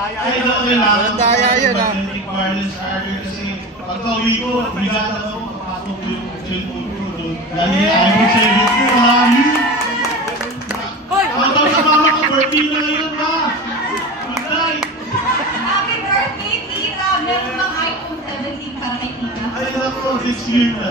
Ay, okay lang. Walang daya yun, ha? Kasi pagka-uwi ko, bigat ako, papasok yung cellphone ko doon. Dahil iPhone 7 ko, ha? Ang tawag sa mama ko, birthday na ngayon, ha? Good night! Happy birthday, Tita! Meron bang iPhone 17 para kay Tita? Ay, ako, this year na.